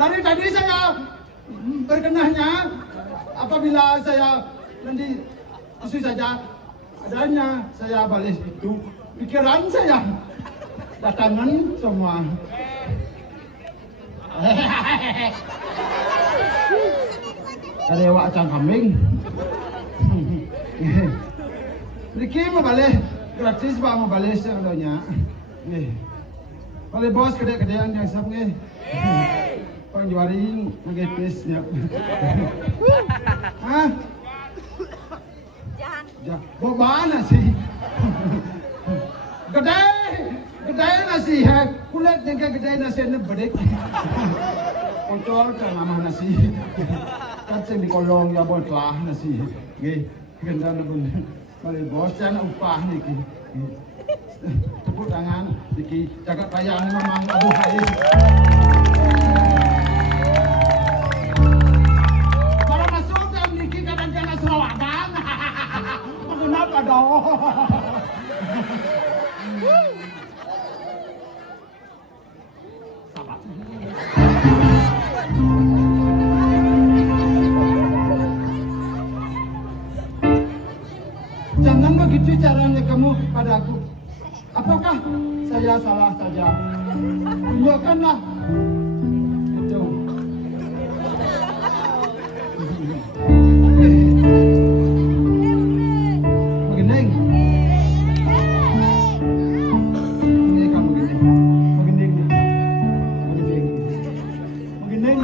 Dari tadi saya berkenahnya apabila saya nanti isu saja adanya saya balik itu pikiran saya datangan semua. Ada wak cang kambing. Riki mau balik gratis pak mau balik seandainya. Balik bos gede-gedean yang siap nih. Pangjuaring ngegesnya. Hah? Jangan. Mau mana sih? Gede, gede nasi. Kulit yang kayak gede nasi ini bedek. Kotor kan nama nasi. Kan sing dikolong ya botlah nasi. Gih, genda pun. Balik bos jangan upah nih. Tepuk tangan, Diki. Jaga tayang memang aduh hai. Kalau masuk dan Diki kadang jangan serawakan. Kenapa dong? Sabar. Jangan begitu caranya kamu padaku. Apakah saya salah saja? Tunjukkanlah. Itu. Begini. Ini kamu begini. Begini. Begini. Begini.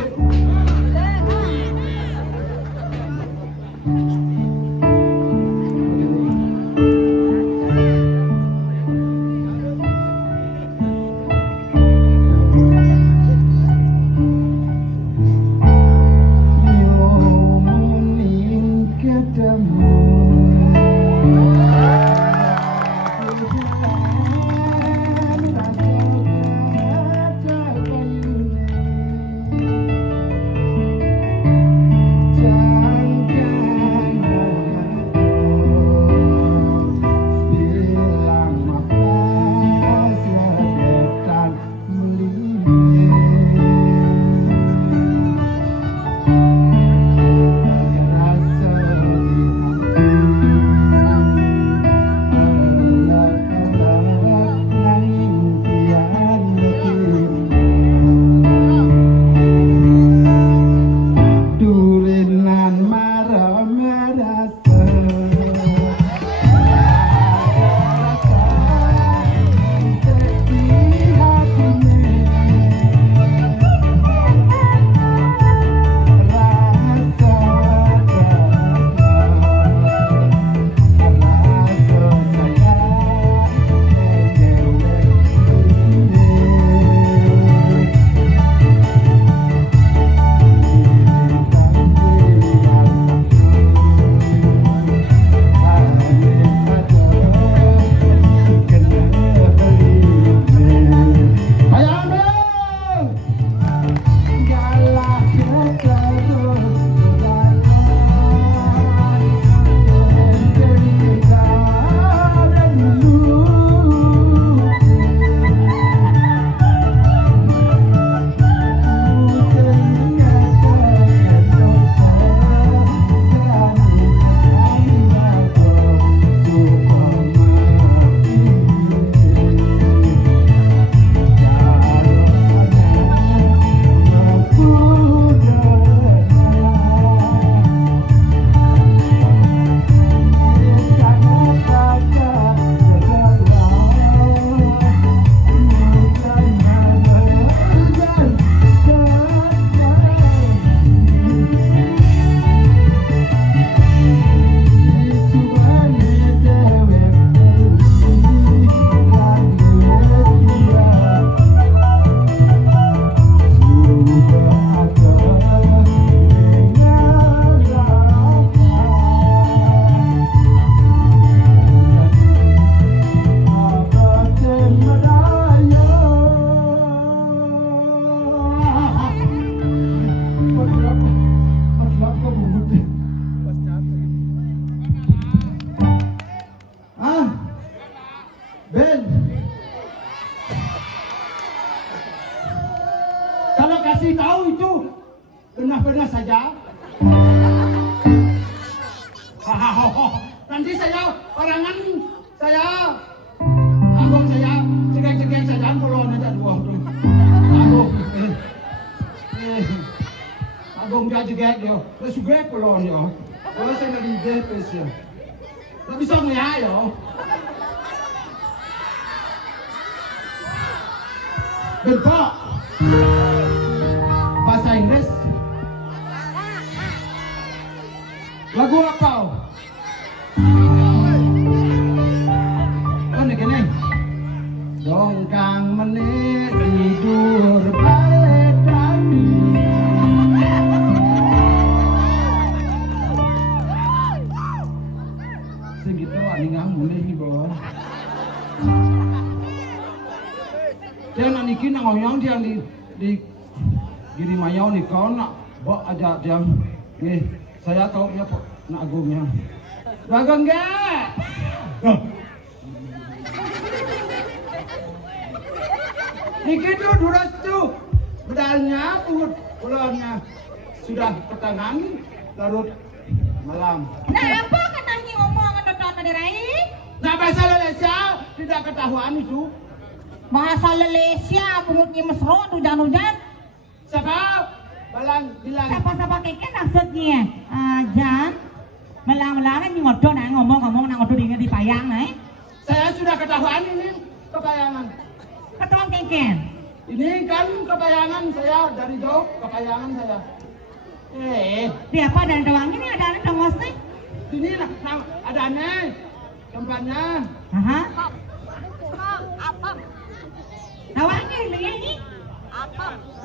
sudah pelon ya. Kalau saya nggak di DPS ya. Nggak bisa ngeliat ya. Bentuk. Bahasa Inggris. Lagu apa? Oh, ini. Dongkang menit tidur balik lagi. Segitu ani ngamune iki, Bos. Dia nak niki nak ngoyong dia di giri mayau ni kau nak bawa aja dia. Nih, saya tahu dia nak agungnya. Bagang enggak? Niki tu duras tu bedalnya pulangnya sudah ketangan larut malam. Nah, apa katanya ngomong nonton Maderai? Nah, bahasa Malaysia tidak ketahuan itu. Bahasa Malaysia pengutnya mesro hujan-hujan. Siapa? Bilang. Siapa keke maksudnya? Jan melang-melang ni ngodo nak ngomong nak ngodo di payang nih. Saya sudah ketahuan ini kepayangan. Ketahuan keke. Ini kan kepayangan saya dari jauh kepayangan saya. Di apa dan doang ini ada aneh dongos nih? Ini ada aneh tempatnya. Aha. Awaknya ini?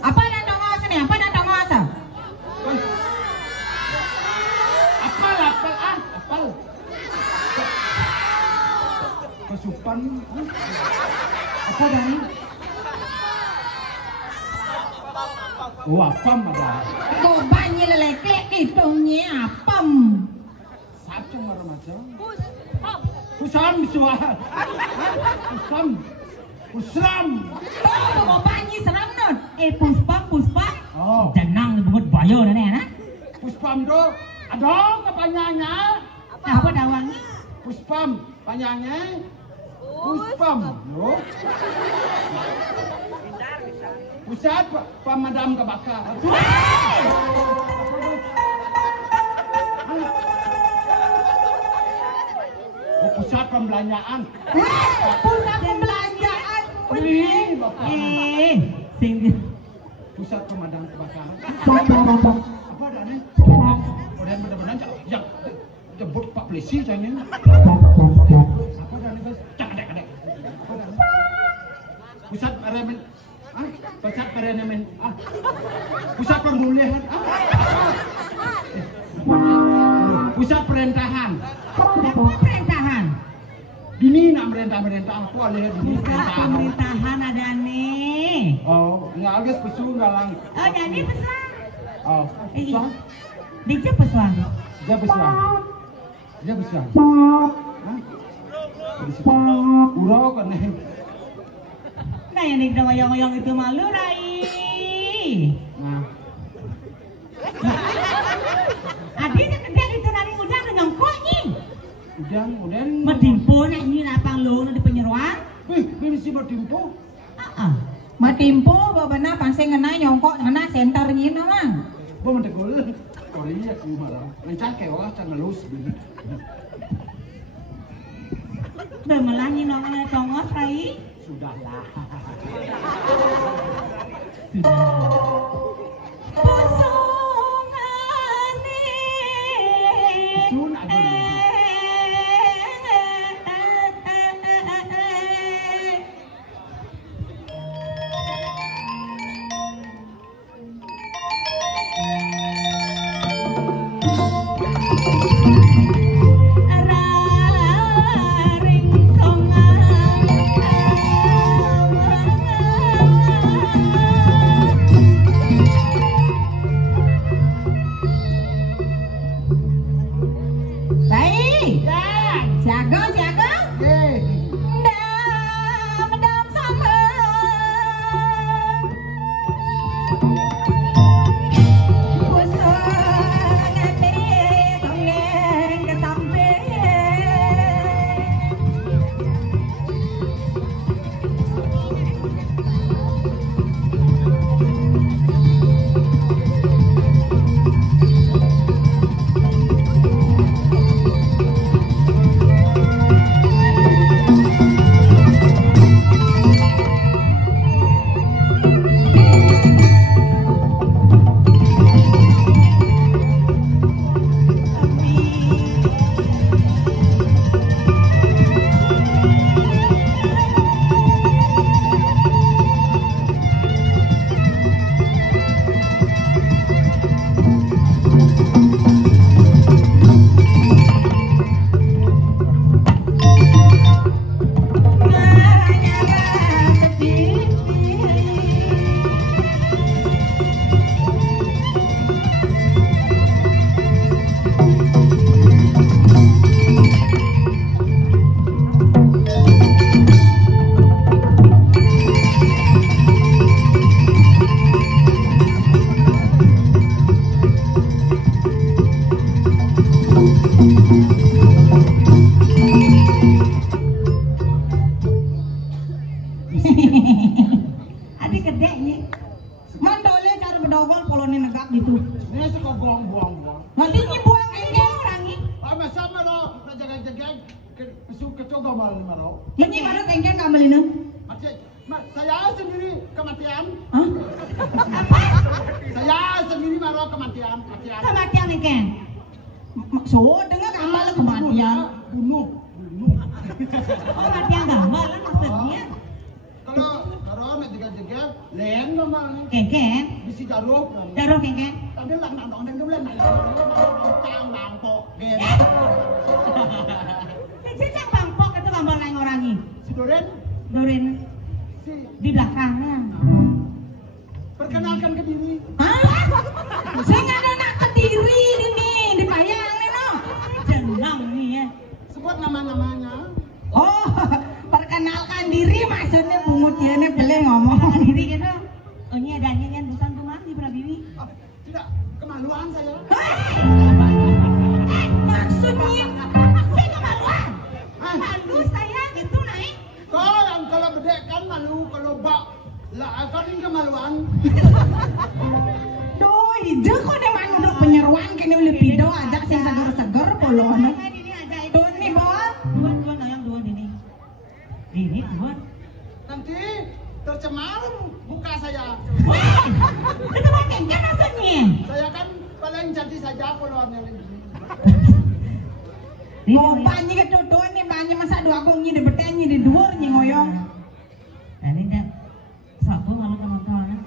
Apa dan dongos ini? Apa dan dongos? Apel. Kesupan. Apa dari? Oh, apam ada. Gobannya lelekek hitungnya apam. Sacung remaja. Pusam suah. Pusram. Oh, gobannya seram non. Puspa. Oh. Jenang dibungut bayo nenek. Puspam tu ada kepanjangnya. Apa dawangnya? Puspam panjangnya. Puspam. Loh. Pusat pemadam kebakaran. Oh, pusat pembelanjaan. Pusat pembelanjaan. Sing Pusat pemadam kebakaran. Apa ada nih? Kemudian benar-benar yang jemput Pak Polisi saya ini. Apa ada nih, Bos? Kadek. Apa ada nih? Pusat remen. Pusat perenemen. Pusat pemulihan. Pusat perintahan. pemerintahan. Dini nak merintah aku alih dini Pusat pemerintahan ada nih. Oh, nggak agak pesu ngalang. Oh, jadi pesan. Oh, pesuan. Dijak pesan. Dia pesuan. Hah? Urau kan nih. Nah, yang ngoyong-ngoyong itu malu, Rai. Nah. Adi dia itu nari udang dengan nyongkoknya. Udang. Medimpo nak ini lapang lo di penyeruan. Mesti medimpo. Medimpo benar pasti ngena nyongkok ngena senternya nama. Bo mentegul. Korea sih malah. Mencak kewa can ngelus. Bemelangi nongol tongos, Rai. Sudahlah. Sun ada. Adik gede nih. Mandole cara bedogol polone negak gitu. Ini suka buang. Nanti buang aja orang ini. Masa maro jaga-jaga kesu kecoga mal maro. Ini mana kengkeng kamu ini? Saya sendiri kematian. Hah? Apa? Saya sendiri maro kematian. Kematian nih keng. So dengar kamu kematian. Bunuh. Oh kematian gambar lah maksudnya. Kalau nak jaga-jaga len normal. Kengkeng. Bisi jaruh. Jaruh kengkeng. Tadi lang nang dan kemudian cang bangkok gen. Cicak bangkok itu gambar lain orang ini. Si Doren si Di belakangnya. perkenalkan ke diri. Hah? Saya nggak ada nak ke diri ini di payang nih no. Jenang nih ya. Sebut nama-namanya. Oh, perkenalkan diri maksudnya bungut ya ini boleh ngomong diri gitu. Oh ini ada nyanyian bukan tuh mandi Prabiwi. Tidak, kemaluan saya. Maksudnya saya kemaluan. Malu saya gitu naik. Kalau bedek kan malu, kalau bak lah kan ini kemaluan. Duh, ide kok ada mana udah penyeruan kini oleh pido ajak sih seger-seger polone. Tuh nih bawa. Dua nayang dua ini. Ini dua. Nanti tercemar muka saya. Wah, itu makin kan maksudnya. Saya kan paling cantik saja poluannya ini. Oh, banyak ketutuan nih, banyak masa dua aku nyi di betenyi di dua nyi ngoyong. Ini dah satu kalau teman-teman.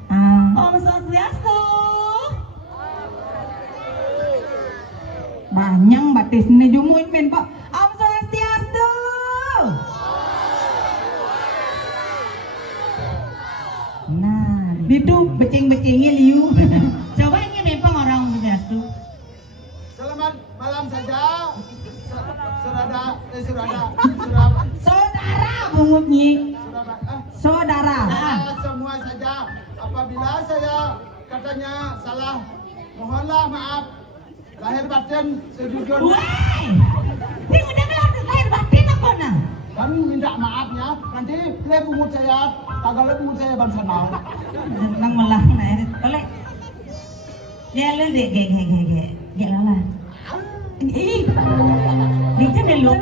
Om Swastiastu. Banyak batis nih jumuin men pak. Om Swastiastu. Nah, itu beceng-becengnya liu. Coba ini nempang orang Om Swastiastu. Selamat malam saja. Surada. Saudara bungutnya. Saudara. Semua saja. Apabila saya katanya salah, mohonlah maaf. Lahir batin sejujur. Wah, ini udah lahir batin apa nah? Dan minta maafnya. Nanti le bungut saya, tagale bungut saya ban sanau. Nang malah nah, oleh. Ya le deh, ge lah. Ih, dia dulu.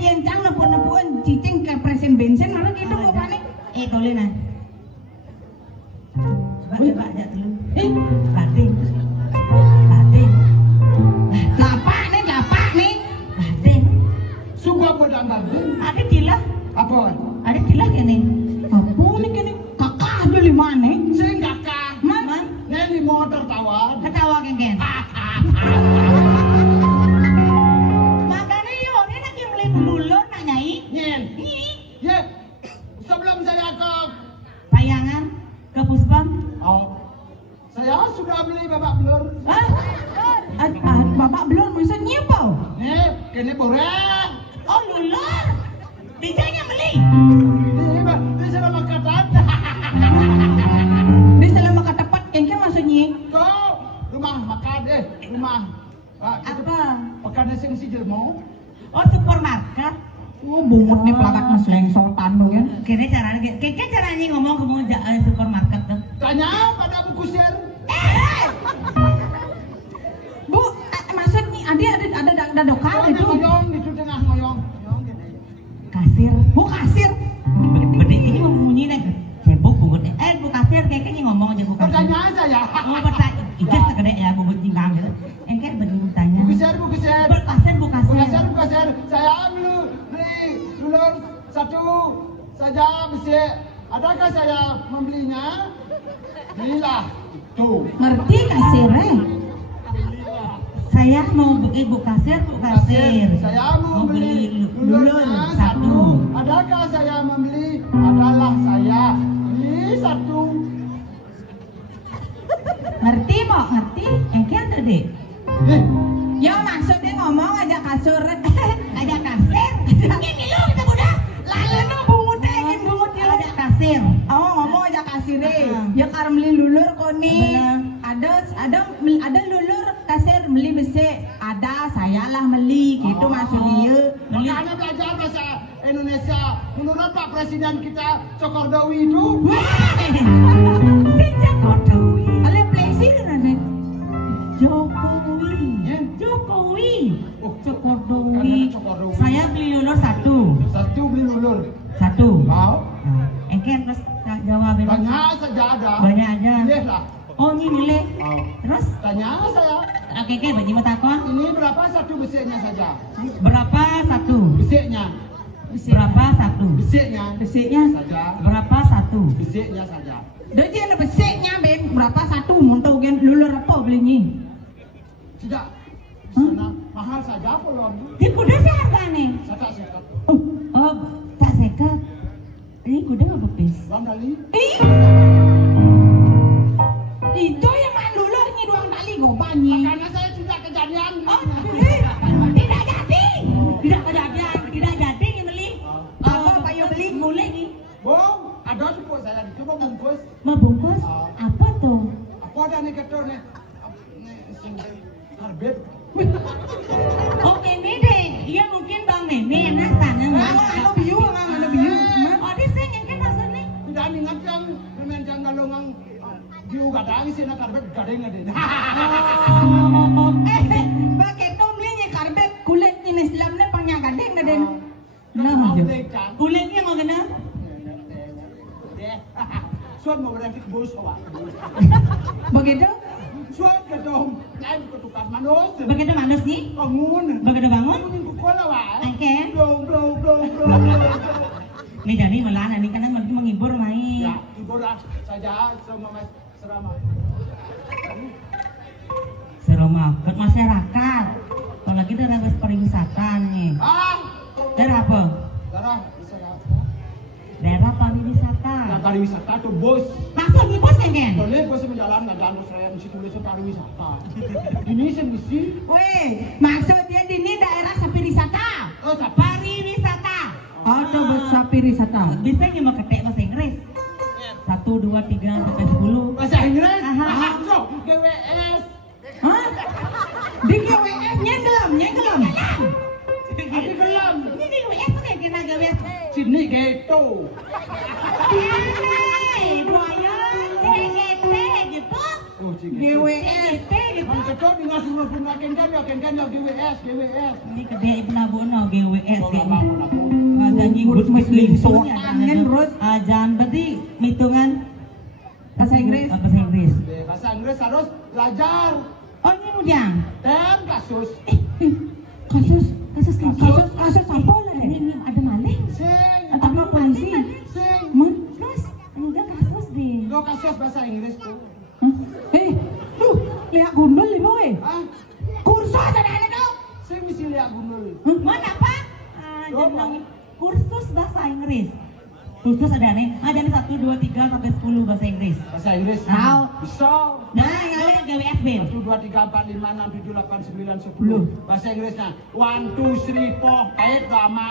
Yang cang nepu-nepuan cicing ke presen bensin mana gitu kok panik? Boleh nah. Coba aja dulu. Batin. Lapak nih. Batin. Sumpah pedang batin. Ada dilah. Apa? Ada dilah kene. Apa nih kene? Kakak aja lima nih. Sing kakak. Man. Neni mau tertawa. Ketawa kengken. Makanya yuk, ini lagi mulai mulur nanyai. Nyen. Ye. Sebelum saya ke Payangan ke Puspam. Saya sudah beli babak belur. Bapak belum maksudnya apa? Nih, kini boreng. Oh lulur. Dijanya beli. Ini selama katan. Di selama ke tempat kengken maksudnya. Kau rumah makan rumah. Apa? Makan sing si jelmo. Oh supermarket. Oh bungut nih pelakat ngesleng sotan dong ya. Kira caranya ngomong ke supermarket tuh. Tanya pada buku share. Bu, maksudnya ada dokar itu. Ngoyong itu tengah ngoyong. Kasir. Bu kasir. Bede ini membunyi nih. Sibuk bungut. Bu kasir kayaknya ngomong aja bu kasir. Pertanyaan saya. Oh bertanya. Ikat segede ya bungut jingkang gitu. Engke bertanya. Buku share. Bu kasir. Buku share. Saya beli dulur satu saja besi. Adakah saya membelinya? Belilah. Tuh. Ngerti kasirnya? Saya mau beli bu kasir. Saya mau beli dulurnya satu. Adakah saya membeli? Adalah saya beli satu. Ngerti mau ngerti? Engke ada deh. Ya kasur. Ada kasir. Ini lu kita udah. Lalu no bungut ada kasir. Oh, ngomong aja kasir deh. Ya karena beli lulur koni. Ada lulur kasir beli besi. Ada saya lah beli gitu maksud dia. Makanya belajar bahasa Indonesia. Menurut Pak Presiden kita Cokordowi itu. Jokowi. Ale plesir nanti. Jokowi. Oh, Cokordowi. Cokordowi. Saya beli lulur satu. Satu beli lulur. Satu. Kau? Engken terus jawabin. Banyak saja ada. Banyak aja. Pilih lah. Oh ini milih. Oh. Terus Tanya saya. oke bagi mau takon. Ini berapa satu besiknya saja? Berapa satu? Besiknya. Berapa satu? Besiknya. Besiknya Saja. Berapa satu? Besiknya saja. dia ada besiknya ben berapa satu muntah gen lulur apa belinya? Tidak. Sana mahal saja pelon. Di kuda sih harganya. Sekat. Oh tak sekat. Ini kuda nggak bepis. Bang Dali. Itu yang mak lulur ini doang kali gobannya. Makanya saya tidak kejadian. Oh tidak jadi. Tidak jadi yang beli. Apa Pak yo beli? Mulai nih. Bong, ada cukup saya coba bungkus. Mau bungkus? Apa tuh? Apa ada nih ketor nih? Karbit. Oke nih deh. Iya mungkin bang Meme yang nasanya. Ano biu mana biu? Oh di sini yang kan nasanya. Tidak ingat yang pemain janggal longang diu gadang sih nak karbit gading ada. Pakai tom belinya karbet kulit ini Islamnya pangnya gading na den. Nah, Kulitnya mau kena? Suat mau berarti bos awak. Begitu? Suat ketong, naik ke tukar manus. Begitu manus nih? Bangun. Begitu bangun? Bangun ke kola wak. Oke. Blong. Ini jadi malah ini karena menghibur main. Ya, hibur saja sama Mas Serama. Serama ke masyarakat. Kalau kita dapat pariwisata nih. Daerah apa? Daerah pariwisata. Yang pariwisata tuh bos. Langsung nih bos kan? Boleh bos menjalan nggak ada saya mesti tulisnya pariwisata. Ini sih mesti. Weh, maksudnya di ini daerah sapirisata. Oh, tapi Pariwisata. Ada sapirisata. Bisa nggak mau ketek bahasa Inggris? 1, 2, 3 sampai 10. bahasa Inggris. Aha. So, GWS. Hah? Di GWS nyegelam. Tapi belum. Ini di US tuh kayak kena gawe. Sini gitu. Buaya, CGT gitu. Oh, GWS. CGT gitu. Ang ketok di ngasuh bunga kencan ya GWS. Ini gede Ibnu Bono GWS Oh, gitu. aku. Janji good muslim Angin terus. Ajan berarti hitungan Bahasa Inggris. Bahasa Inggris. Bahasa Inggris harus belajar. Oh ini Ujang. Dan kasus. Kasus apa lah? Ini ada maling. Sing. Apa polisi? Sing. Terus enggak kasus deh. Lo kasus bahasa Inggris tuh. Lihat gundul nih boy. Hah? Kursus ada dong. Sing mesti lihat gundul. Mana apa? Jenang kursus bahasa Inggris. Kursus ada nih. Ada nih 1, 2, 3 sampai 10 bahasa Inggris. Bahasa Inggris. Tahu. Bisa. Nah, yang ada GWS Ben. 1, 2, 3, 4, 5, 6, 7, 8, 9, 10. Bahasa Inggrisnya 1, 2, 3, 4, 5, drama.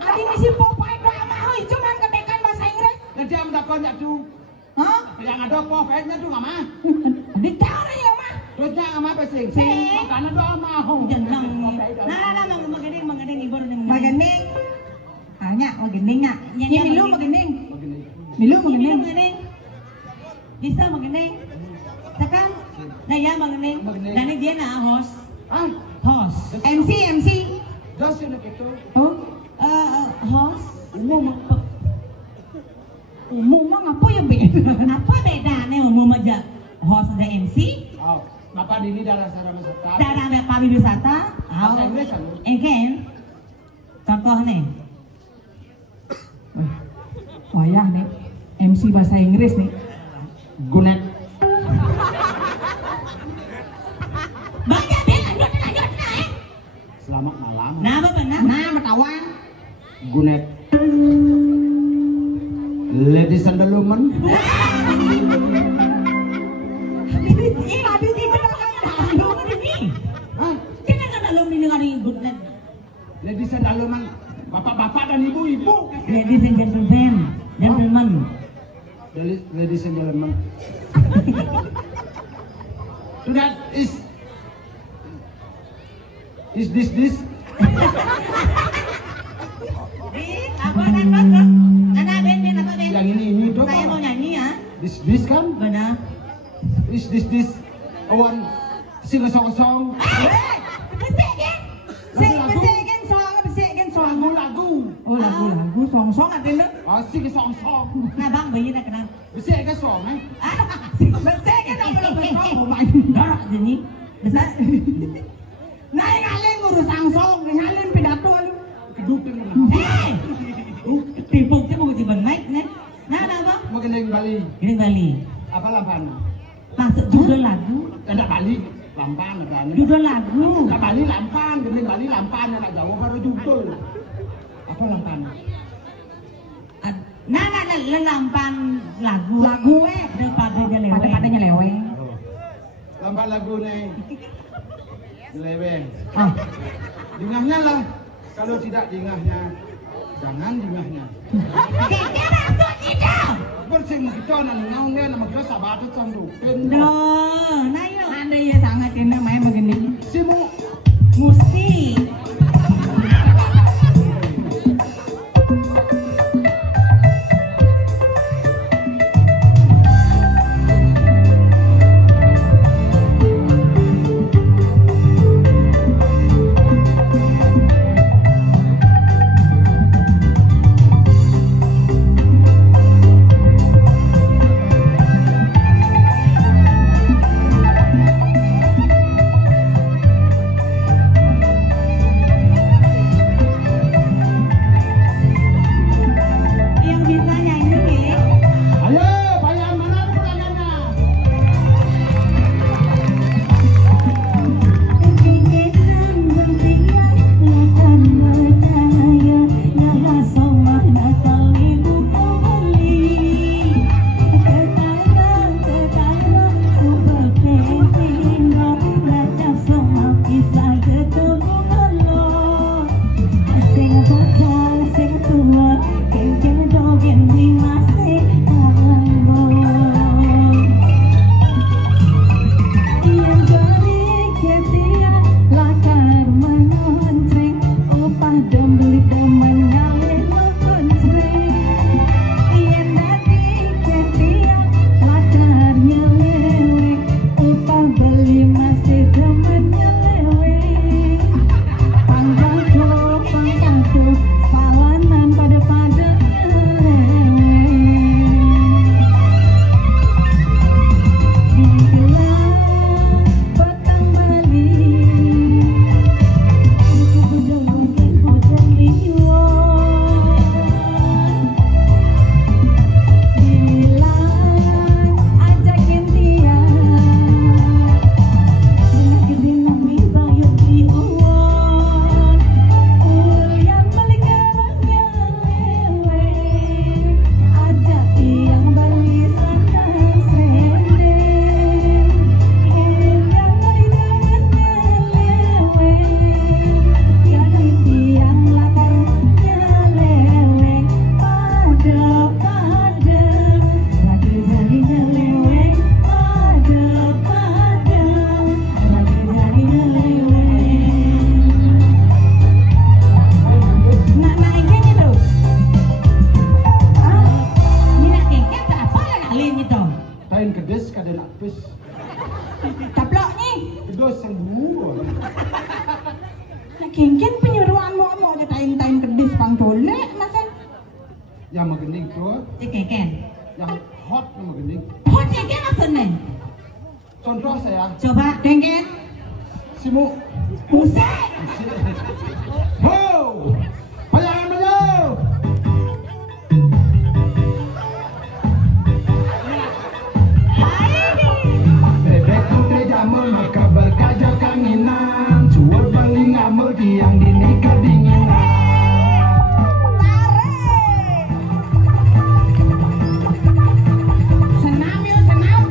Adi misi popai drama hoi cuman ketekan bahasa Inggris. Nanti yang mendapatnya tuh. Hah? Yang ada popaitnya tuh nggak mah. Dicari ya mah. Terusnya nggak mah pesing. Sing. Karena doa mau. Jenang. Nah, mengending Magening. Hanya mageningnya. Ini milu magening. Milu mengending. Bisa mengending. Tekan. Nah ya mengending. Nah ini dia nah host. Ah, Host. MC. dos ini gitu. Oh, Host. umum mah ngapa ya beda? Apa bedanya umum aja? Host ada MC. Oh, Bapak ini darah sarana serta. Darah pariwisata. Bahasa Inggris kan? Again. Contoh nih. Wayah nih, MC bahasa Inggris nih. Gunet. Banyak Ben, lanjut nah. Selamat malam. Nah, apa benar? Nah, bertawan. Gunet. Ladies and gentlemen. Ini tadi di belakang ini. Hah? belum didengar ibu. Ladies and gentlemen, bapak-bapak dan ibu-ibu. Ladies and gentlemen, Ladies and gentlemen. So that is this? Apa kan? Anak band apa band? Yang ini tuh. Saya mau nyanyi ya. This kan? Benar. Is this? Awan sing a song. Lagu. Oh lagu song artinya. Sing a song. Nah bang, bayi nak kenal. Besar ke song Bersih kan song Darah jadi. Besar. Nah ngalen ngurus song, ngalen pidato lu. Kedupin mo. Tipog mo di naik nih. Nah bang. Magaling Bali. Ini Bali. Apa lampan? Masuk judul lagu. Tidak Bali lampan kan. Judul lagu. Tidak Bali lampan, galing Bali lampan anak Jawa baru judul. Apa lampan? Nah, lampan lagu daripada nyeleweng. Lampan lagu nih. Nyeleweng. Dingahnya lah. Kalau tidak dingahnya, jangan dingahnya. Dia masuk itu. Bersing kita nang nama kita sahabat itu Nah yuk. Anda ya sangat ini main begini. Simu Musik. Kingkin penyuruhan mau nyetain-tain kedis pang dolek masa. Yang magening tuh. Keken. Yang hot magening. Hot keken maksudnya? Contoh saya. Coba keken. Simu. Musik. Ho! Payangan maju. Bebek putri jamur maka berkaja kanginan. Suar paling ngamur tiang dini kedinginan. Senam yuk, senam.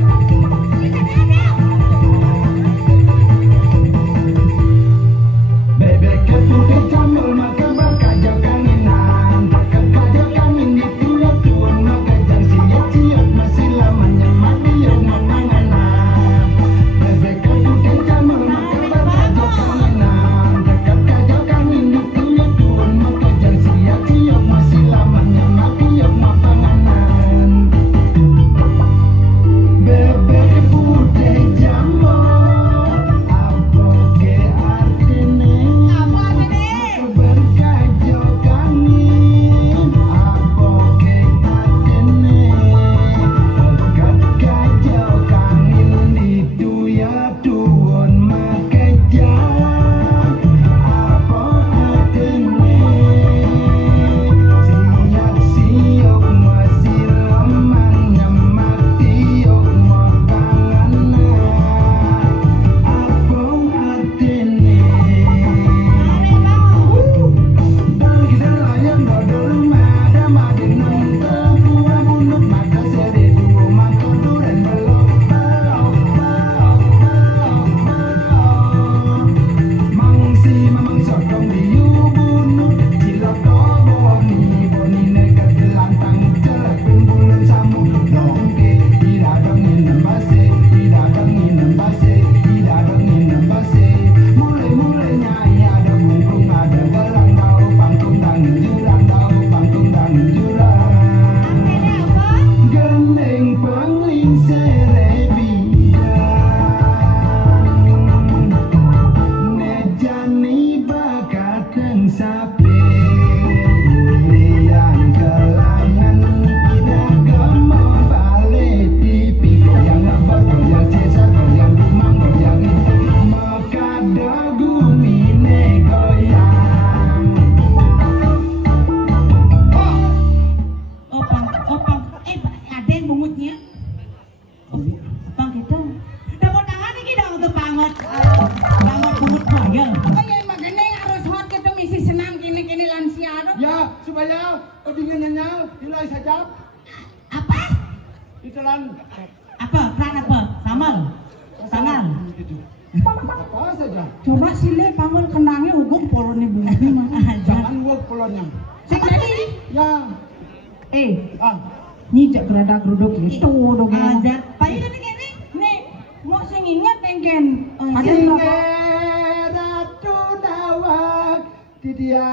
nyanyi, hilai saja. Apa? Itelan. Apa? Kan apa? Samal. Samal. Apa saja. Coba sile panggil kenangnya hukum polon ibu mah. Jangan work polonnya. Sing tadi Ya. nyijak gerada geruduk itu dong. Ajar. Payu kan kene. Nih, mau sing ingat engken. Ada Sing berapa? ratu nawak di dia